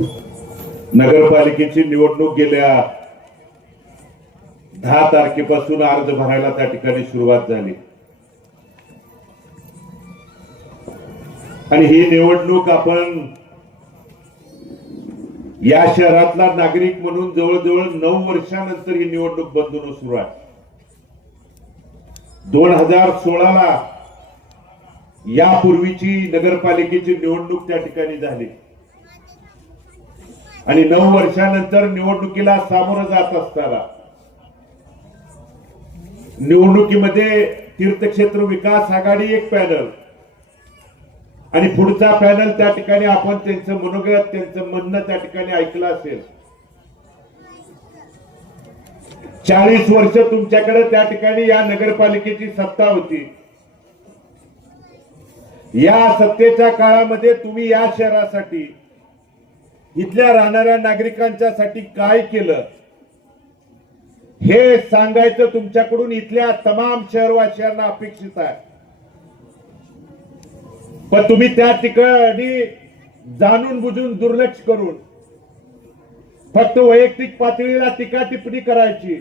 नगरपालिकेची निवडणूक गेल्या दहा तारखेपासून अर्ज भरायला त्या ठिकाणी सुरुवात झाली. आणि ही निवडणूक आपण या शहरातला नागरिक म्हणून जवळजवळ नऊ वर्षानंतर ही निवडणूक बंधून सुरू आहे. दोन हजार सोळाला यापूर्वीची नगरपालिकेची निवडणूक त्या ठिकाणी झाली. आणि नऊ वर्षानंतर निवडणुकीला सामोरं जात असताना. निवडणुकीमध्ये तीर्थक्षेत्र विकास आघाडी एक पॅनल. आणि पुढचा पॅनल त्या ठिकाणी आपण त्यांचं मनोगत त्यांचं म्हणणं त्या ठिकाणी ऐकलं असेल. चाळीस वर्ष तुमच्याकडे त्या ठिकाणी या नगरपालिकेची सत्ता होती. या सत्तेच्या काळामध्ये तुम्ही या शहरासाठी इथल्या राहणाऱ्या नागरिकांच्यासाठी काय केलं? हे सांगायचं तुमच्याकडून इथल्या तमाम शहरवासियांना अपेक्षित आहे. पण तुम्ही त्या ठिकाणी जाणून बुजून दुर्लक्ष करून फक्त वैयक्तिक पातळीला टीका टिप्पणी करायची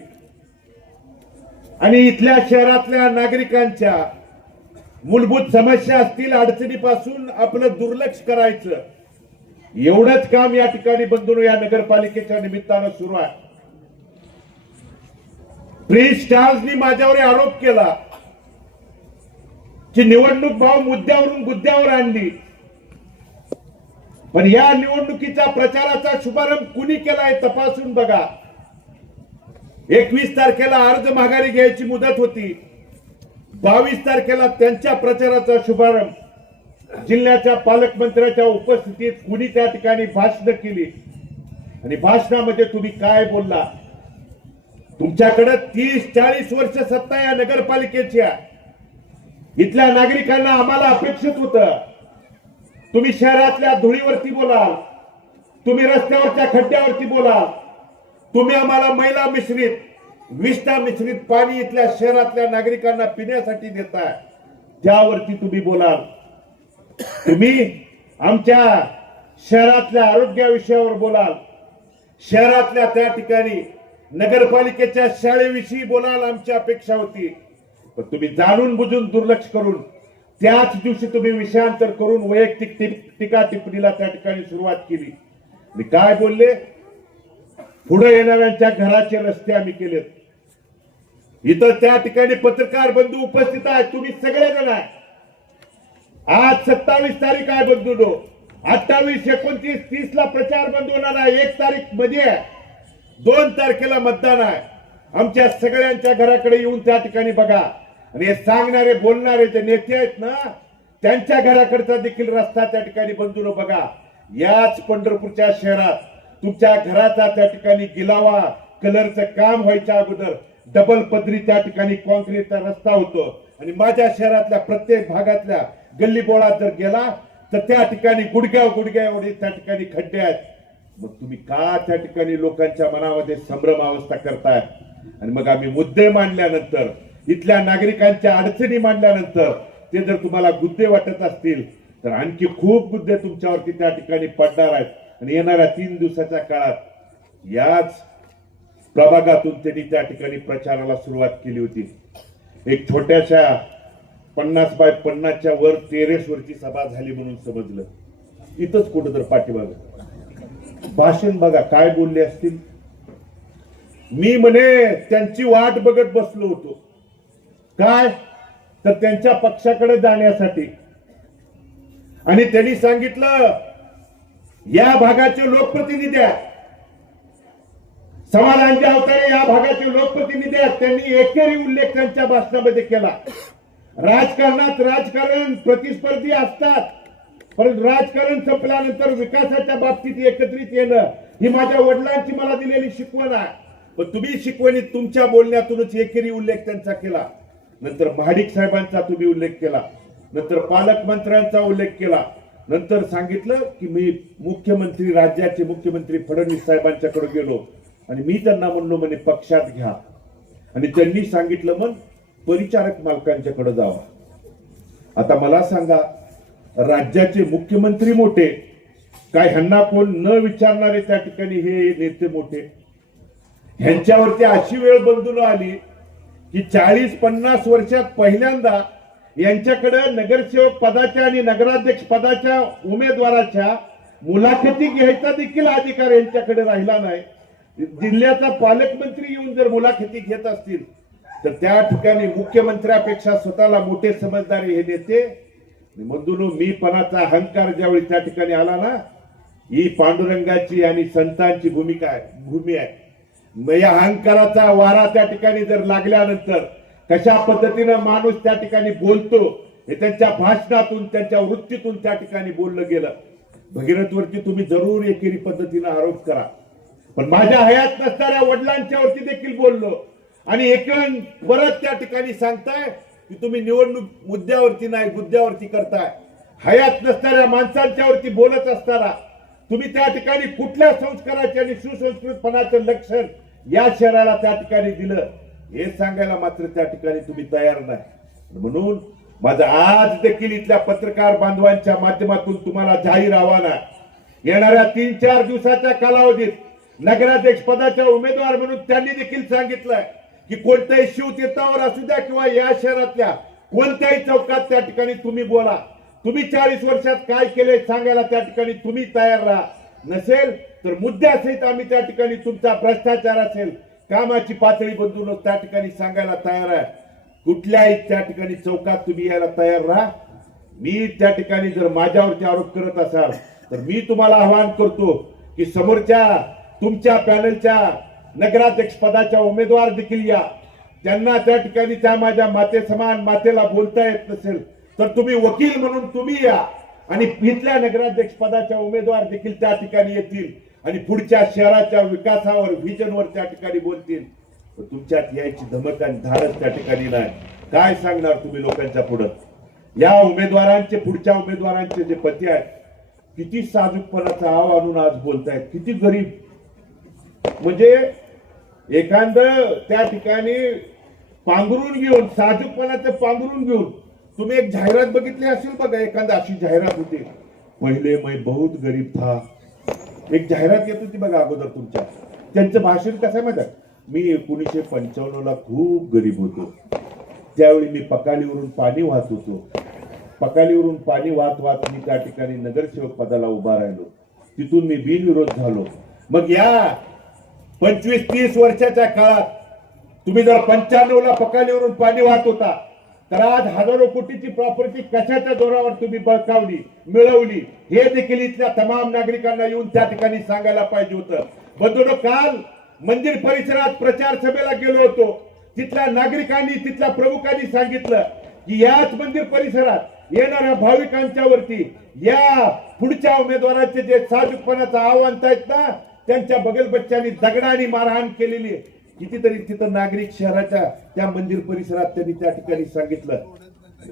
आणि इथल्या शहरातल्या नागरिकांच्या मूलभूत समस्या असतील अडचणीपासून आपलं दुर्लक्ष करायचं. एवढंच काम या ठिकाणी बंधून या नगरपालिकेच्या निमित्तानं सुरू आहे. प्रिन्स चार्ल्सनी माझ्यावर आरोप केला की निवडणूक भाव मुद्द्यावरून मुद्द्यावर आणली. पण या निवडणुकीच्या प्रचाराचा शुभारंभ कुणी केलाय तपासून बघा. एकवीस तारखेला अर्ज माघारी घ्यायची मुदत होती. बावीस तारखेला त्यांच्या प्रचाराचा शुभारंभ. जिल्ह्याच्या पालकमंत्र्याच्या उपस्थितीत कुणी त्या ठिकाणी भाषण केली? आणि भाषणामध्ये तुम्ही काय बोलला? तुमच्याकडे तीस चाळीस वर्ष सत्ता या नगरपालिकेची आहे. इथल्या नागरिकांना आम्हाला अपेक्षित होतं. तुम्ही शहरातल्या धुळीवरती बोलाल. तुम्ही रस्त्यावरच्या खड्ड्यावरती बोलाल. तुम्ही आम्हाला मैला मिश्रित विष्ठा मिश्रित पाणी इथल्या शहरातल्या नागरिकांना पिण्यासाठी देताय. त्यावरती तुम्ही बोलाल. तुम्ही आमच्या शहरातल्या आरोग्या विषयावर बोलाल. शहरातल्या त्या ठिकाणी नगरपालिकेच्या शाळेविषयी बोलाल आमची अपेक्षा होती. पण तुम्ही जाणून बुजून दुर्लक्ष करून त्याच दिवशी तुम्ही विषयांतर करून वैयक्तिक टीका टिप्पणीला त्या ठिकाणी सुरुवात केली. मी काय बोलले? पुढे येणाऱ्यांच्या घराचे रस्ते आम्ही केलेत. इथं त्या ठिकाणी पत्रकार बंधू उपस्थित आहेत. तुम्ही सगळेजण आहे आज सत्तावीस तारीख आहे बंधूनो. अठ्ठावीस एकोणतीस तीस ला प्रचार बंद होणार आहे. एक तारीखमध्ये आहे दोन तारखेला मतदान आहे. आमच्या सगळ्यांच्या घराकडे येऊन त्या ठिकाणी बघा. आणि हे सांगणारे बोलणारे जे नेते आहेत ना त्यांच्या घराकडचा देखील रस्ता त्या ठिकाणी बंधून बघा. याच पंढरपूरच्या शहरात तुमच्या घराचा त्या ठिकाणी गिलावा कलरचं काम व्हायच्या अगोदर डबल पदरी त्या ठिकाणी कॉन्क्रीटचा रस्ता होतो. आणि माझ्या शहरातल्या प्रत्येक भागातल्या गल्ली बोळात जर गेला तर त्या ठिकाणी गुडघ्या गुडघ्या एवढे त्या ठिकाणी खड्डे आहेत. मग तुम्ही का त्या ठिकाणी लोकांच्या मनामध्ये संभ्रम अवस्था करताय? आणि मग आम्ही मुद्दे मांडल्यानंतर इथल्या नागरिकांच्या अडचणी मांडल्यानंतर ते जर तुम्हाला गुद्दे वाटत असतील तर आणखी खूप गुद्दे तुमच्यावरती त्या ठिकाणी पडणार आहेत. आणि येणाऱ्या तीन दिवसाच्या काळात याच प्रभागातून त्यांनी त्या ठिकाणी प्रचाराला सुरुवात केली होती. एक छोट्याशा पन्नास बाय पन्नासच्या वर टेरेसवरची सभा झाली म्हणून समजलं. इथंच कुठं तर पाठीमाग. भाषण बघा काय बोलले असतील? मी म्हणे त्यांची वाट बघत बसलो होतो. काय? तर त्यांच्या पक्षाकडे जाण्यासाठी. आणि त्यांनी सांगितलं या भागाचे लोकप्रतिनिधी आहेत. समाजांच्या अवतारे या भागाचे लोकप्रतिनिधी आहेत. त्यांनी एकेरी उल्लेख त्यांच्या भाषणामध्ये केला. राजकारणात राजकारण प्रतिस्पर्धी असतात. परंतु राजकारण संपल्यानंतर विकासाच्या बाबतीत एकत्रित येणं ही माझ्या वडिलांची मला दिलेली शिकवण आहे. पण तुम्ही शिकवणीत तुमच्या बोलण्यातूनच एकेरी उल्लेख त्यांचा केला. नंतर महाडिक साहेबांचा तुम्ही उल्लेख केला. नंतर पालकमंत्र्यांचा उल्लेख केला. नंतर सांगितलं की मी मुख्यमंत्री राज्याचे मुख्यमंत्री फडणवीस साहेबांच्याकडे गेलो. आणि मी त्यांना म्हणलो म्हणे पक्षात घ्या. आणि त्यांनी सांगितलं मग परिचारक मालकांच्याकडे जावा. आता मला सांगा राज्याचे मुख्यमंत्री मोठे काय ह्यांना कोण न विचारणारे त्या ठिकाणी हे नेते मोठे? ह्यांच्यावरती अशी वेळ बंधून आली की चाळीस पन्नास वर्षात पहिल्यांदा यांच्याकडे नगरसेवक पदाच्या आणि नगराध्यक्ष पदाच्या उमेदवाराच्या मुलाखती घ्यायचा देखील अधिकार यांच्याकडे राहिला नाही. जिल्ह्याचा पालकमंत्री येऊन जर मुलाखती घेत असतील तर त्या ठिकाणी मुख्यमंत्र्यापेक्षा स्वतःला मोठे समजदारे हे नेते बंधून मी पणाचा अहंकार ज्यावेळी त्या ठिकाणी आला ना ही पांडुरंगाची आणि संतांची भूमिका आहे भूमी आहे. मग या अहंकाराचा वारा त्या ठिकाणी जर लागल्यानंतर कशा पद्धतीनं माणूस त्या ठिकाणी बोलतो हे त्यांच्या भाषणातून त्यांच्या वृत्तीतून त्या ठिकाणी बोललं गेलं. भगीरथवरती तुम्ही जरूर एकेरी पद्धतीनं आरोप करा. पण माझ्या हयात नसणाऱ्या वडिलांच्या वरती देखील बोललो. आणि एक परत त्या ठिकाणी सांगताय की तुम्ही निवडणूक मुद्द्यावरती नाही मुद्द्यावरती करताय. हयात नसणाऱ्या माणसांच्यावरती बोलत असताना तुम्ही त्या ठिकाणी कुठल्या संस्काराचे आणि सुसंस्कृतपणाचं लक्षण या शहराला त्या ठिकाणी दिलं हे सांगायला मात्र त्या ठिकाणी तुम्ही तयार नाही. म्हणून माझं आज देखील इथल्या पत्रकार बांधवांच्या माध्यमातून तुम्हाला जाहीर आव्हान आहे. येणाऱ्या तीन चार दिवसाच्या कालावधीत नगराध्यक्ष पदाच्या उमेदवार म्हणून त्यांनी देखील सांगितलंय. की कोणत्याही शिवतीर्थावर असू द्या किंवा या शहरातल्या कोणत्याही चौकात त्या ठिकाणी तुम्ही बोला. तुम्ही चाळीस वर्षात काय केले सांगायला त्या ठिकाणी तुम्ही तयार राहा. नसेल तर मुद्द्यासहित आम्ही त्या ठिकाणी तुमचा भ्रष्टाचार असेल कामाची पातळी बदलून त्या ठिकाणी सांगायला तयार आहे. कुठल्याही त्या ठिकाणी चौकात तुम्ही यायला तयार राहा. मी त्या ठिकाणी जर माझ्यावरती आरोप करत असाल तर मी तुम्हाला आवाहन करतो की समोरच्या तुमच्या पॅनलच्या नगराध्यक्ष पदाच्या उमेदवार देखील या. त्यांना त्या ठिकाणी त्या माझ्या माते समान मातेला बोलता येत नसेल तर तुम्ही वकील म्हणून तुम्ही या. आणि इथल्या नगराध्यक्ष पदाच्या उमेदवार देखील त्या ठिकाणी येतील आणि पुढच्या शहराच्या विकासावर व्हिजनवर त्या ठिकाणी बोलतील. तुमच्यात यायची धमक आणि धाडस त्या ठिकाणी नाही. काय सांगणार तुम्ही लोकांच्या पुढं? या उमेदवारांचे पुढच्या उमेदवारांचे जे पती आहेत किती साजूकपणाचा आव आणून आज बोलतायत किती गरीब. म्हणजे एखादं त्या ठिकाणी पांघरून घेऊन साजूकपणाचं पांघरून घेऊन तुम्ही एक जाहिरात बघितली असेल बघा एखादा अशी जाहिरात होती. पहिले मै बहुत गरीब था. एक जाहिरात येत होती बघा अगोदर तुमच्या. त्यांचं भाषण कसं आहे माहिती आहे? मी एकोणीसशे पंचावन्न ला खूप गरीब होतो. त्यावेळी मी पकालीवरून पाणी वाहत होतो. पकालीवरून पाणी वाहत वाहत मी त्या ठिकाणी नगरसेवक पदाला उभा राहिलो. तिथून मी बिनविरोध झालो. मग या पंचवीस तीस वर्षाच्या काळात तुम्ही जर पंच्याण्णवला पकालीवरून पाणी वाहत होता तर आज हजारो कोटीची प्रॉपर्टी कशाच्या जोरावर तुम्ही बळकावली मिळवली हे देखील इथल्या तमाम नागरिकांना येऊन त्या ठिकाणी सांगायला पाहिजे होतं. बंधून काल मंदिर परिसरात प्रचार सभेला गेलो होतो. तिथल्या नागरिकांनी तिथल्या प्रमुखांनी सांगितलं की याच मंदिर परिसरात येणाऱ्या भाविकांच्या वरती या पुढच्या उमेदवाराचे जे साजूकपणाचं आव्हान आहेत ना त्यांच्या बगल बच्च्यांनी दगडाने मारहाण केलेली आहे. कितीतरी तिथं नागरिक शहराच्या त्या मंदिर परिसरात त्यांनी त्या ठिकाणी सांगितलं.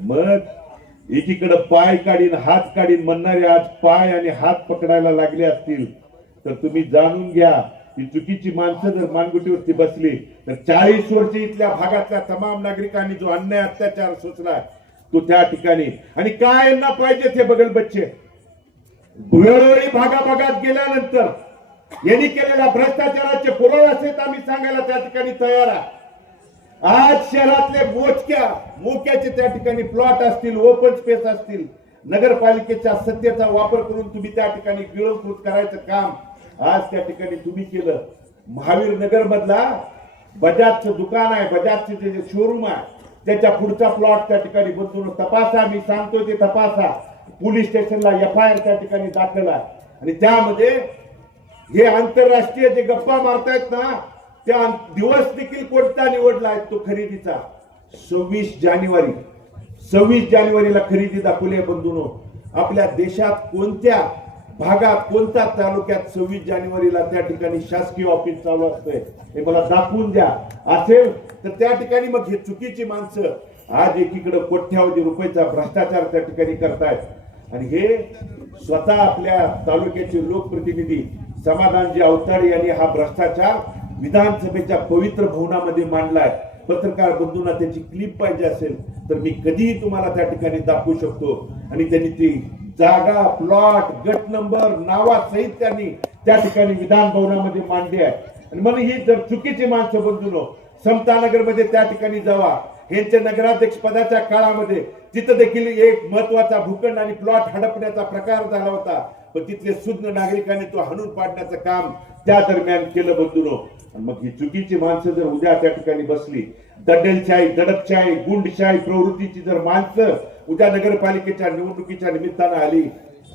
मग एकीकडे पाय काढीन हात काढीन म्हणणारे आज पाय आणि हात पकडायला लागले असतील. तर तुम्ही जाणून घ्या की चुकीची माणसं जर मानगुटीवरती बसली तर चाळीस वर्ष इथल्या भागातल्या तमाम नागरिकांनी जो अन्याय अत्याचार सोचला तो त्या ठिकाणी. आणि काय यांना पाहिजे ते बगल बच्चे. वेळोवेळी भागाभागात गेल्यानंतर यांनी केलेल्या भ्रष्टाचाराचे पुराव्यासहित आम्ही सांगायला त्या ठिकाणी तयार आहे आज शहरातले मोजक्या मोक्याचे त्या ठिकाणी प्लॉट असतील ओपन स्पेस असतील नगरपालिकेच्या सत्तेचा वापर करून तुम्ही त्या ठिकाणी गिळंकृत करायचं काम आज त्या ठिकाणी तुम्ही केलं. महावीर नगर मधला बजाजचं दुकान आहे बजाजचे जे शोरूम आहे त्याच्या पुढचा प्लॉट त्या ठिकाणी बदलून तपासा मी सांगतोय ते तपासा. पोलीस स्टेशनला एफ आय आर त्या ठिकाणी दाखल आहे. आणि त्यामध्ये हे आंतरराष्ट्रीय जे गप्पा मारतायत ना त्या दिवस देखील कोणता निवडला आहे तो खरेदीचा? सव्वीस जानेवारी. सव्वीस जानेवारीला खरेदी दाखवली आहे बंधूनो. आपल्या देशात कोणत्या भागात कोणत्या तालुक्यात सव्वीस जानेवारीला त्या ठिकाणी शासकीय ऑफिस चालू असतंय हे मला दाखवून द्या. असेल तर त्या ठिकाणी मग हे चुकीची माणसं आज एकीकडे कोट्यावधी रुपयाचा भ्रष्टाचार त्या ठिकाणी करतायत. आणि हे स्वतः आपल्या तालुक्याचे लोकप्रतिनिधी समाधानजी अवताडे यांनी हा भ्रष्टाचार विधानसभेच्या पवित्र भवनामध्ये मांडलाय पत्रकार बंधूंना त्याची क्लिप पाहिजे असेल तर मी कधीही तुम्हाला त्या ठिकाणी दाखवू शकतो. आणि त्यांनी ती जागा प्लॉट गट नंबर नावासहित त्यांनी त्या ठिकाणी विधान भवनामध्ये मांडली आहे. आणि म्हणून ही जर चुकीची माणसं बंधून समतानगरमध्ये त्या ठिकाणी जावा. यांच्या नगराध्यक्ष पदाच्या काळामध्ये तिथं देखील एक महत्त्वाचा भूखंड आणि प्लॉट हडपण्याचा प्रकार झाला होता. पण तिथले सुज्ञ नागरिकांनी तो हाणून पाडण्याचं काम त्या दरम्यान केलं बंधूनो. मग ही चुकीची माणसं जर उद्या त्या ठिकाणी बसली दंडलशाही दडपशाही गुंडशाही प्रवृत्तीची जर माणसं उद्या नगरपालिकेच्या निवडणुकीच्या निमित्तानं आली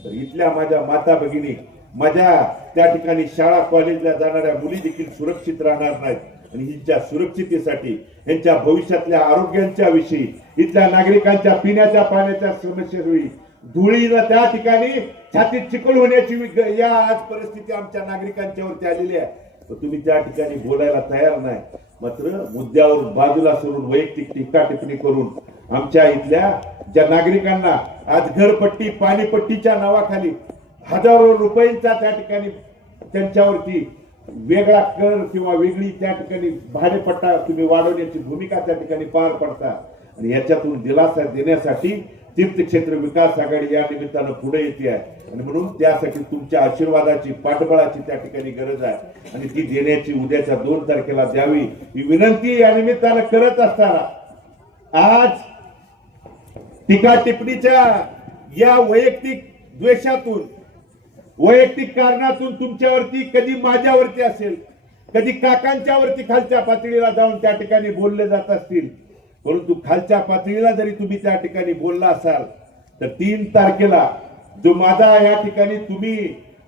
तर इथल्या माझ्या माता भगिनी माझ्या त्या ठिकाणी शाळा कॉलेजला जाणाऱ्या मुली देखील सुरक्षित राहणार नाहीत. आणि हिच्या सुरक्षितेसाठी यांच्या भविष्यातल्या आरोग्यांच्या विषयी इथल्या नागरिकांच्या पिण्याच्या पाण्याच्या समस्येविषयी धुळीनं त्या ठिकाणी छातीत चिकल होण्याची या आज परिस्थिती आमच्या नागरिकांच्यावरती आलेली आहे. तर तुम्ही त्या ठिकाणी बोलायला तयार नाही मात्र मुद्द्यावर बाजूला सोडून वैयक्तिक टीका टिप्पणी करून आमच्या इथल्या ज्या नागरिकांना आज घरपट्टी पाणीपट्टीच्या नावाखाली हजारो रुपयांचा त्या ठिकाणी त्यांच्यावरती वेगळा कर किंवा वेगळी त्या ठिकाणी भाडेपट्टा तुम्ही वाढवण्याची भूमिका त्या ठिकाणी पार पडता. आणि याच्यातून दिलासा देण्यासाठी तीर्थक्षेत्र विकास आघाडी या निमित्तानं पुढे येते आहे. आणि म्हणून त्यासाठी तुमच्या आशीर्वादाची पाठबळाची त्या ठिकाणी गरज आहे. आणि ती देण्याची उद्याच्या दोन तारखेला द्यावी ही विनंती या निमित्तानं करत असताना आज टीका टिप्पणीच्या या वैयक्तिक द्वेषातून वैयक्तिक कारणातून तुमच्यावरती कधी माझ्यावरती असेल कधी काकांच्यावरती खालच्या पातळीला जाऊन त्या ठिकाणी बोलले जात असतील परंतु खालच्या पातळीला जरी तुम्ही त्या ठिकाणी बोलला असाल तर तीन तारखेला जो माझा या ठिकाणी तुम्ही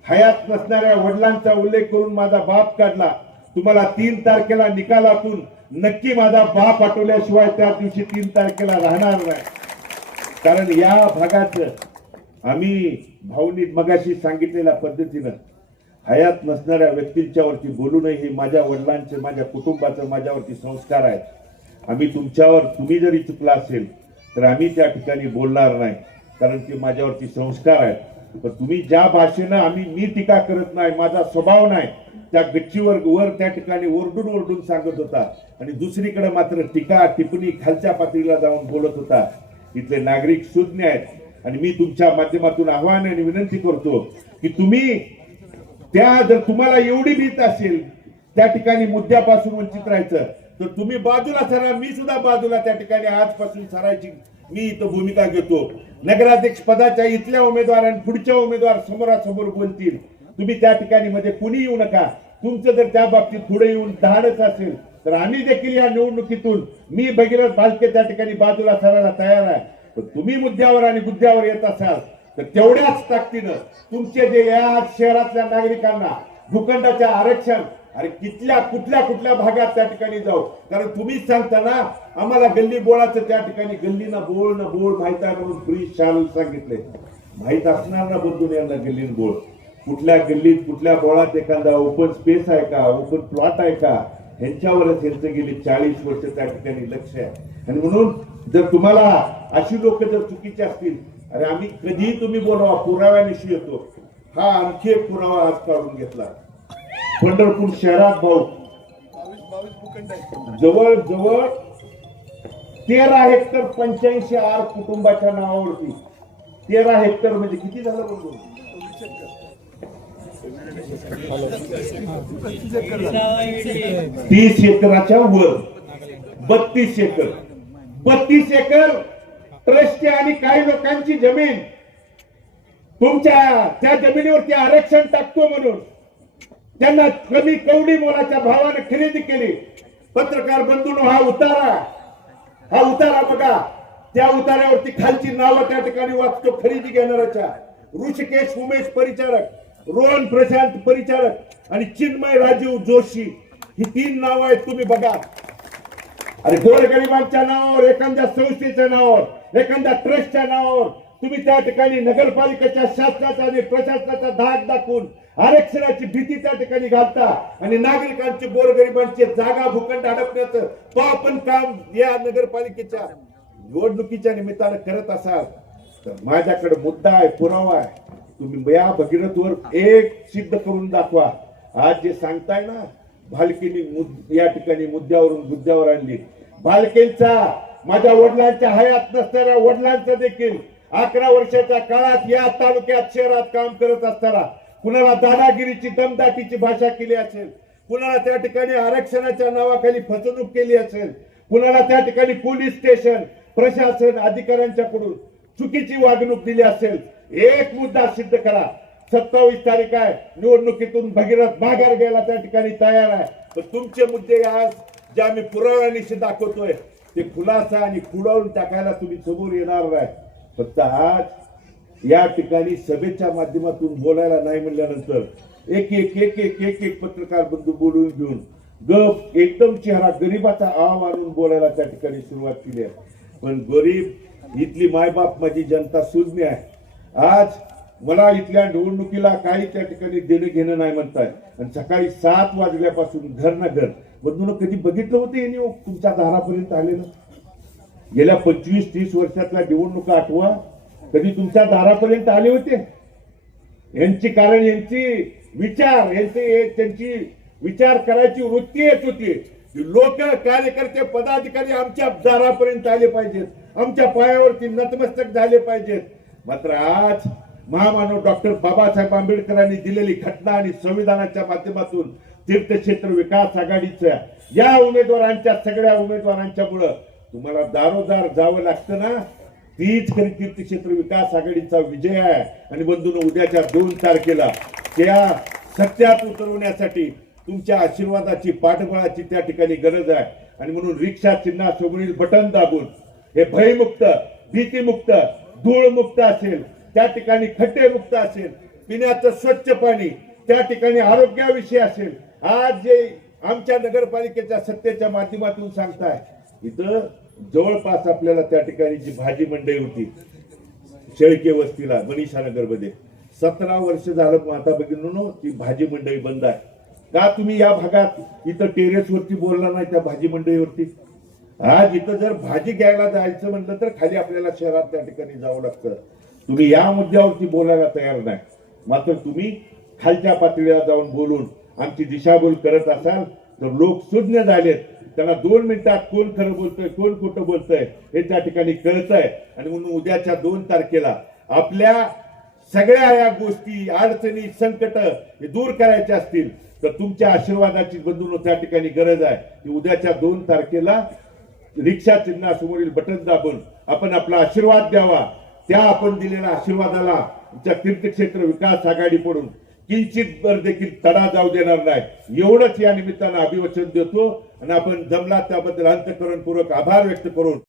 हयात नसणाऱ्या वडिलांचा उल्लेख करून माझा बाप काढला. तुम्हाला तीन तारखेला निकालातून नक्की माझा बाप आठवल्याशिवाय त्या दिवशी तीन तारखेला राहणार नाही. कारण या भागाचं आम्ही भाऊनी मगाशी सांगितलेल्या पद्धतीनं हयात नसणाऱ्या व्यक्तींच्यावरती बोलू नये हे माझ्या वडिलांचे माझ्या कुटुंबाचं माझ्यावरती संस्कार आहेत. आम्ही तुमच्यावर तुम्ही जरी चुकला असेल तर आम्ही त्या ठिकाणी बोलणार नाही कारण ते माझ्यावरती संस्कार आहेत. पण तुम्ही ज्या भाषेनं आम्ही मी टीका करत नाही माझा स्वभाव नाही त्या गच्चीवर वर त्या ठिकाणी ओरडून ओरडून सांगत होता. आणि दुसरीकडे मात्र टीका टिप्पणी खालच्या पातळीला जाऊन बोलत होता. इथले नागरिक सुज्ञ आहेत. आणि मी तुमच्या माध्यमातून आव्हान आणि विनंती करतो की तुम्ही त्या जर तुम्हाला एवढी भीत असेल त्या ठिकाणी मुद्द्यापासून वंचित राहायचं. तर तुम्ही बाजूला सरा मी सुद्धा बाजूला त्या ठिकाणी आजपासून सरायची मी इथं भूमिका घेतो. नगराध्यक्ष पदाच्या इथल्या उमेदवार आणि पुढच्या उमेदवार समोरासमोर बोलतील. तुम्ही त्या ठिकाणी मध्ये कुणी येऊ नका. तुमचं जर त्या बाबतीत पुढे येऊन धाडच असेल तर आम्ही देखील या निवडणुकीतून मी भगीरथ भालके त्या ठिकाणी बाजूला सरायला तयार आहे. तर तुम्ही मुद्द्यावर आणि बुद्ध्यावर येत असाल तर तेवढ्याच ताकदीनं तुमचे जे या शहरातल्या नागरिकांना भूखंडाचे आरक्षण अरे कितल्या कुठल्या कुठल्या भागात त्या ठिकाणी जाऊ? कारण तुम्हीच सांगता ना आम्हाला गल्ली बोळाचं त्या ठिकाणी गल्लीना बोळ ना बोळ माहीत आहे म्हणून फ्री शाल सांगितले. माहीत असणार ना बंधून यांना गल्लीन बोळ. कुठल्या गल्लीत कुठल्या बोळात एखादा ओपन स्पेस आहे का ओपन प्लॉट आहे का ह्यांच्यावरच यांचं गेली चाळीस वर्ष त्या ठिकाणी लक्ष आहे. आणि म्हणून जर तुम्हाला अशी लोक जर चुकीची असतील अरे आम्ही कधीही तुम्ही बोलावा पुराव्यानिशी येतो. हा आणखी एक पुरावा आज काढून घेतला. पंढरपूर शहरात भाऊ. जवळ जवळ तेरा हेक्टर पंच्याऐंशी आर कुटुंबाच्या नावावरती. तेरा हेक्टर म्हणजे किती झालं बघू तीस एकराच्या वर. बत्तीस एकर. बत्तीस एकर ट्रस्टची आणि काही लोकांची जमीन. तुमच्या त्या जमिनीवरती आरक्षण टाकतो म्हणून. त्यांना कमी कवडी मोलाच्या भावाने खरेदी केली. पत्रकार बंधून हा उतारा हा उतारा बघा. त्या उतार्यावरती खालची नावं त्या ठिकाणी वाचतो खरेदी घेणाऱ्याच्या. ऋषिकेश उमेश परिचारक रोहन प्रशांत परिचारक आणि चिन्मय राजीव जोशी. ही तीन नावं आहेत तुम्ही बघा. अरे गोरगरिबांच्या नावावर एखाद्या संस्थेच्या नावावर एखाद्या ट्रस्टच्या नावावर तुम्ही त्या ठिकाणी नगरपालिकेच्या शासनाचा आणि प्रशासनाचा धाक दाखवून आरक्षणाची भीती त्या ठिकाणी घालता आणि नागरिकांचे गोरगरिबांचे जागा भूखंड अडकण्याचं तो आपण काम या नगरपालिकेच्या निवडणुकीच्या निमित्तानं करत असाल. तर माझ्याकडे मुद्दा आहे पुरावा आहे. तुम्ही या भगीरथवर एक सिद्ध करून दाखवा. आज जे सांगताय ना भालकेनी मुद- या ठिकाणी मुद्द्यावरून मुद्द्यावर आणली. भालकेंचा माझ्या वडिलांच्या हयात नसणाऱ्या वडिलांचा देखील अकरा वर्षाच्या काळात या तालुक्यात शहरात काम करत असताना कुणाला दादागिरीची दमदाटीची भाषा केली असेल कुणाला त्या ठिकाणी आरक्षणाच्या नावाखाली फसवणूक केली असेल कुणाला त्या ठिकाणी पोलीस स्टेशन प्रशासन अधिकाऱ्यांच्याकडून चुकीची वागणूक दिली असेल एक मुद्दा सिद्ध करा. सत्तावीस तारीख आहे निवडणुकीतून भगीरथ माघार घ्यायला त्या ठिकाणी तयार आहे. तर तुमचे मुद्दे आज जे आम्ही पुराव्यानिशी दाखवतोय ते खुलासा आणि खुडवून टाकायला तुम्ही समोर येणार नाही. फक्त आज या ठिकाणी सभेच्या माध्यमातून बोलायला नाही म्हणल्यानंतर एक एक एक एक एक एक पत्रकार बंधू बोलून घेऊन गप एकदम चेहरा गरीबाचा आव आणून बोलायला त्या ठिकाणी सुरुवात केली आहे. पण गरीब इथली मायबाप माझी जनता सुज्ञ आहे. आज मला इथल्या निवडणुकीला काही त्या ठिकाणी देणं घेणं नाही म्हणताय. आणि सकाळी सात वाजल्यापासून घर ना घर बंधून कधी बघितलं होतं यांनी तुमच्या दारापर्यंत आलेलं गेल्या पंचवीस तीस वर्षातल्या निवडणुका आठवा कधी तुमच्या दारापर्यंत आले होते? यांची कारण यांची विचार यांचे त्यांची विचार करायची वृत्ती येत होती. लोक कार्यकर्ते पदाधिकारी आमच्या दारापर्यंत आले पाहिजेत. आमच्या पायावरती नतमस्तक झाले पाहिजेत. मात्र आज महामानव डॉक्टर बाबासाहेब आंबेडकरांनी दिलेली घटना आणि संविधानाच्या माध्यमातून तीर्थक्षेत्र विकास आघाडीच्या या उमेदवारांच्या सगळ्या उमेदवारांच्या मुळे तुम्हाला दारोदार जावं लागतं ना? तीच खरी तीर्थक्षेत्र विकास आघाडीचा विजय आहे. आणि बंधून उद्याच्या दोन तारखेला त्या सत्यात उतरवण्यासाठी तुमच्या आशीर्वादाची पाठबळाची त्या ठिकाणी गरज आहे. आणि म्हणून रिक्षा चिन्हा सोबळील बटन दाबून हे भयमुक्त भीतीमुक्त धूळमुक्त असेल त्या ठिकाणी खड्डेमुक्त असेल पिण्याचं स्वच्छ पाणी त्या ठिकाणी आरोग्याविषयी असेल आज जे आमच्या नगरपालिकेच्या सत्तेच्या माध्यमातून सांगताय इथं जवळपास आपल्याला त्या ठिकाणी जी भाजी मंडई होती शेळके वस्तीला मनीषा सतरा वर्ष झालं माता भगिनीनो ती भाजी मंडई बंद आहे. का तुम्ही या भागात इथं टेरेसवरती बोलला नाही त्या भाजी मंडईवरती? आज इथं जर भाजी घ्यायला जायचं म्हटलं तर खाली आपल्याला शहरात त्या ठिकाणी जावं लागतं. तुम्ही या मुद्द्यावरती बोलायला तयार नाही. मात्र तुम्ही खालच्या पातळीला जाऊन बोलून आमची दिशाभूल करत असाल तर लोक सुज्ञ झालेत. त्याला दोन मिनिटात कोण खरं बोलतोय कोण खोटं बोलतोय हे त्या ठिकाणी कळतंय. आणि म्हणून उद्याच्या दोन तारखेला आपल्या सगळ्या या गोष्टी अडचणी संकट हे दूर करायचे असतील तर तुमच्या आशीर्वादाची बंधून त्या ठिकाणी गरज आहे की उद्याच्या दोन तारखेला रिक्षा चिन्हासमोरील बटन दाबून आपण आपला आशीर्वाद द्यावा. त्या आपण दिलेल्या आशीर्वादाला आमच्या तीर्थक्षेत्र विकास आघाडी पडून किंचित भर देखील तडा जाऊ देणार नाही. एवढंच या निमित्तानं अभिवचन देतो. आणि आपण जमला त्याबद्दल अंतकरणपूर्वक आभार व्यक्त करून